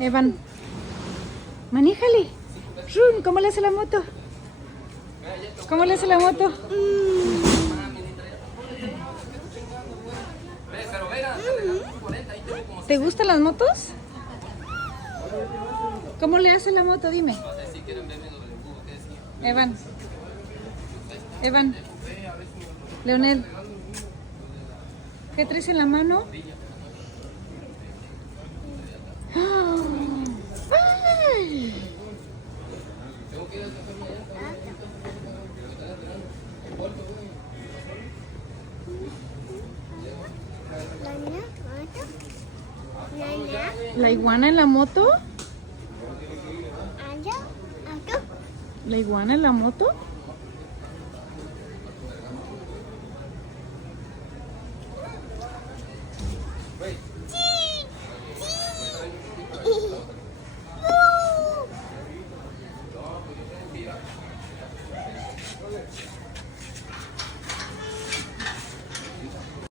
Evan, manéjale. Run, ¿cómo le hace la moto? ¿Cómo le hace la moto? ¿Te gustan las motos? ¿Cómo le hace la moto? Dime. Evan. Evan. Leonel. ¿Qué traes en la mano? ¡Ay! ¿La iguana en la moto? ¿La iguana en la moto?